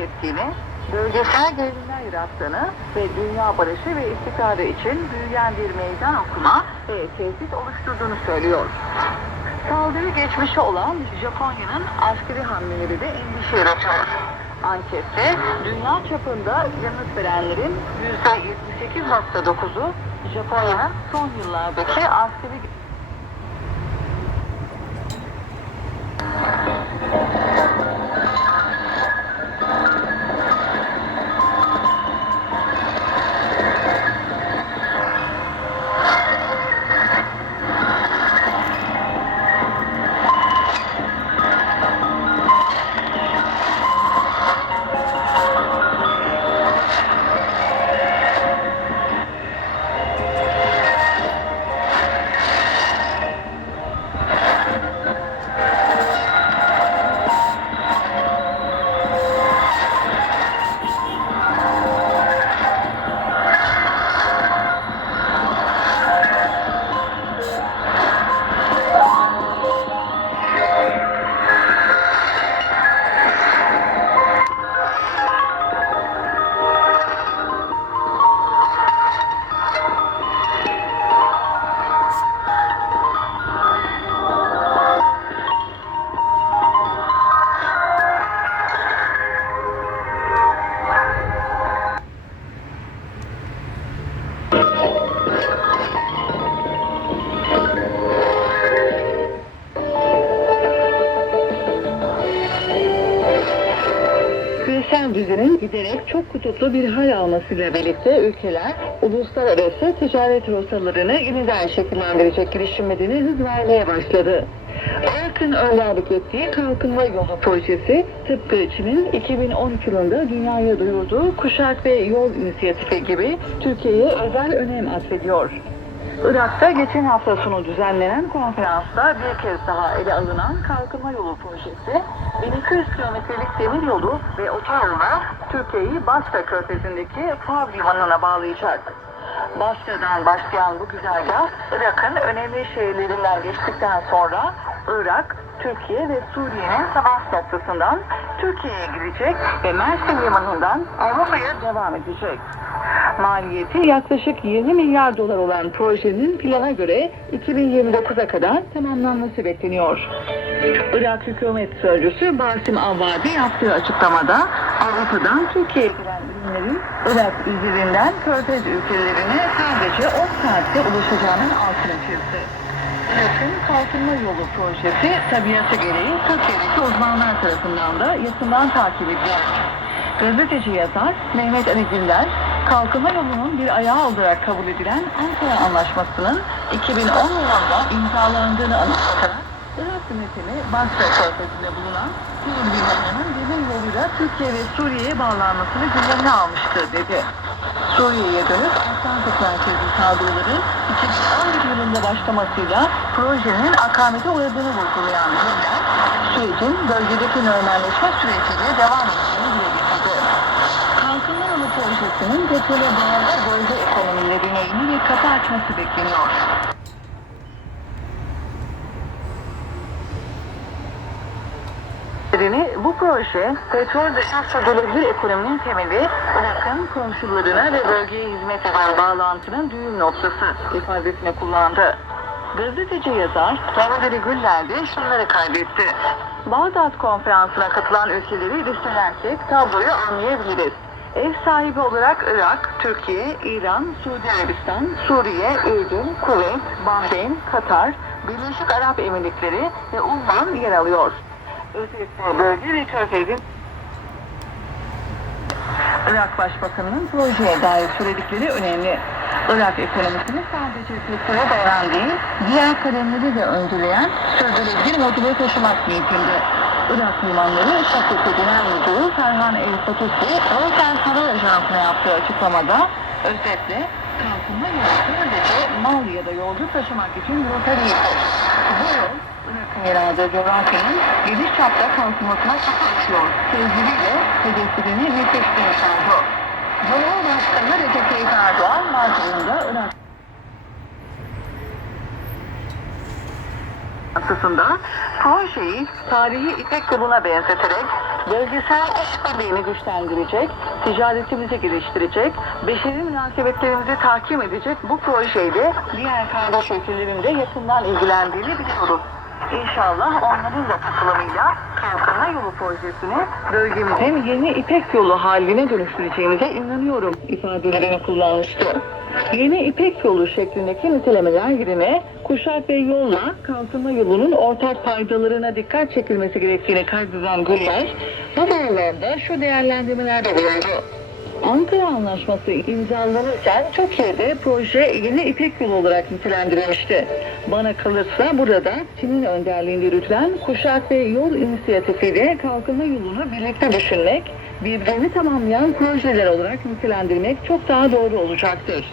ettiğini, bölgesel gerilimler yarattığını ve dünya barışı ve istikrarı için büyüyen bir meydan okuma ve tehdit oluşturduğunu söylüyor. Saldırı geçmişi olan Japonya'nın askeri hamleleri de endişe yaratıyor. Ankette dünya çapında yanıt verenlerin %78.9'u Japonya'nın son yıllardaki askeri giderek çok kutuplu bir hal almasıyla birlikte ülkeler uluslararası ticaret rotalarını yeniden şekillendirecek girişimlerine hız vermeye başladı. Irak'ın önderlik ettiği Kalkınma Yolu projesi tıpkı Çin'in 2013 yılında dünyaya duyurduğu Kuşak ve Yol inisiyatifi gibi Türkiye'ye özel önem atfediyor. Irak'ta geçen hafta sonu düzenlenen konferansta bir kez daha ele alınan Kalkınma Yolu projesi 1200 kilometrelik demir yolu ve otoyolla Türkiye'yi Basra Körfezi'ndeki Fav Limanı'na bağlayacak. Basra'dan başlayan bu güzergah Irak'ın önemli şehirlerinden geçtikten sonra Irak, Türkiye ve Suriye'nin savaş noktasından Türkiye'ye girecek ve Mersin Limanı'ndan Avrupa'ya devam edecek. Maliyeti yaklaşık 20 milyar dolar olan projenin plana göre 2029'a kadar tamamlanması bekleniyor. Irak hükümet sözcüsü Basim Avvadi yaptığı açıklamada Avrupa'dan Türkiye'ye giren ürünlerin Irak üzerinden Körfez ülkelerine sadece 10 saatte ulaşacağının altını çizdi. Irak'ın Kalkınma Yolu projesi tabiatı gereği Türkiye'deki uzmanlar tarafından da yakından takip ediliyor. Gazeteci yazar Mehmet Ali Güller, kalkınma yolunun bir ayağı olarak kabul edilen Ankara Anlaşması'nın 2010 yılında imzalandığını anımsatarak Irak yönetimi Basra Körfezi'nde bulunan Suriye limanının demir yoluyla Türkiye ve Suriye'ye bağlanmasını gündemine almıştı dedi. Suriye'ye dönük Atlantik merkezli saldırıları 2011 yılında başlamasıyla projenin akamete uğradığını vurgulayan Güller, sürecin bölgedeki normalleşme süreciyle devam ettiğini projesinin petrole bağlı bölge ekonomilerine yeni bir kapı açması bekleniyor. Bu proje petrol dışı sürdürülebilir ekonominin temeli Irak'ın komşularına ve bölgeye hizmet eden bağlantının düğüm noktası ifadesini kullandı. Gazeteci yazar Ali Güller de şunları kaydetti. Bağdat konferansına katılan ülkeleri listelersek tabloyu anlayabiliriz. Ev sahibi olarak Irak, Türkiye, İran, Suudi Arabistan, Suriye, Ürdün, Kuveyt, Bahreyn, Katar, Birleşik Arap Emirlikleri ve Umman yer alıyor. Özellikle bölge ve körfezin Irak Başbakanı'nın projeye dair söyledikleri önemli. Irak ekonomisini sadece petrole dayanan değil, diğer kalemleri de önceleyen sürdürülebilir modüle taşımak mümkündü. Irak limanları Şakir'de Genel Müdürü Ferhan El Fatusi, Reuters Haber Ajansı'na yaptığı açıklamada özetle kalkınma yolu sadece mal ya da yolcu taşımak için rota değildir. Bu yol Irak'ın yer aldığı coğrafyanın geniş çapta kalkınmasına kapı açıyor. Sözleriyle hedeflerini netleştirmiş oldu. Cumhurbaşkanı Recep Tayyip Erdoğan Mart ayında Irak toplantısı projeyi tarihi İpek yoluna benzeterek bölgesel işbirliğini güçlendirecek, ticaretimizi geliştirecek, beşeri münasebetlerimizi tahkim edecek bu projeyle diğer kardeş ülkelerin de yakından ilgilendiğini biliyoruz. İnşallah onların da katılımıyla Kalkınma Yolu projesini bölgemizin yeni İpek yolu haline dönüştüreceğimize inanıyorum ifadelerini kullanmıştı. Yeni İpek yolu şeklindeki nitelemeler yerine kuşak ve yolla kalkınma yolunun ortak faydalarına dikkat çekilmesi gerektiğini kaydeden Güller, bu bağlamda şu değerlendirmelerde bulundu. Ankara Anlaşması imzalanırken Türkiye'de proje yeni İpek yolu olarak nitelendirilmişti. Bana kalırsa burada Çin'in önderliğinde yürütülen Kuşak ve Yol inisiyatifiyle kalkınma yolunu birlikte düşünmek, birbirini tamamlayan projeler olarak nitelendirmek çok daha doğru olacaktır.